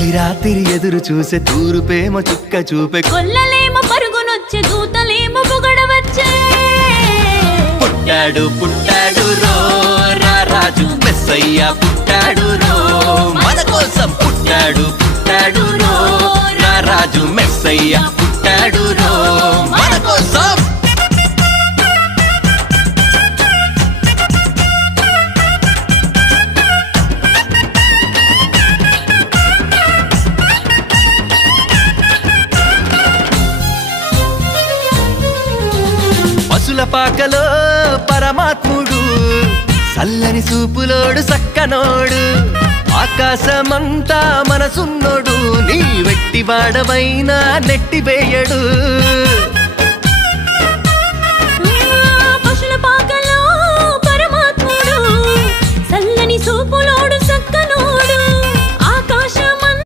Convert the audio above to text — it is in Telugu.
తొలి రాత్రి ఎదురు చూసే తూరుపేమో చుక్క చూపే కొల్లలేమో పరుగునొచ్చే దూతలేమో పొగడవచ్చే పుట్టాడు పుట్టాడు రో రారాజు మెస్సయ్య పుట్టాడు రో మన కోసం పుట్టాడు పుట్టాడు రో రారాజు మెస్సయ్య పుట్టాడు రో మన కోసం పసుల పాకలో పరమాత్ముడు చల్లని సూపులోడు సక్కనోడు ఆకాశమంతా మనసున్నోడు నీ వెట్టి వాడవైనా నెట్టివేయడు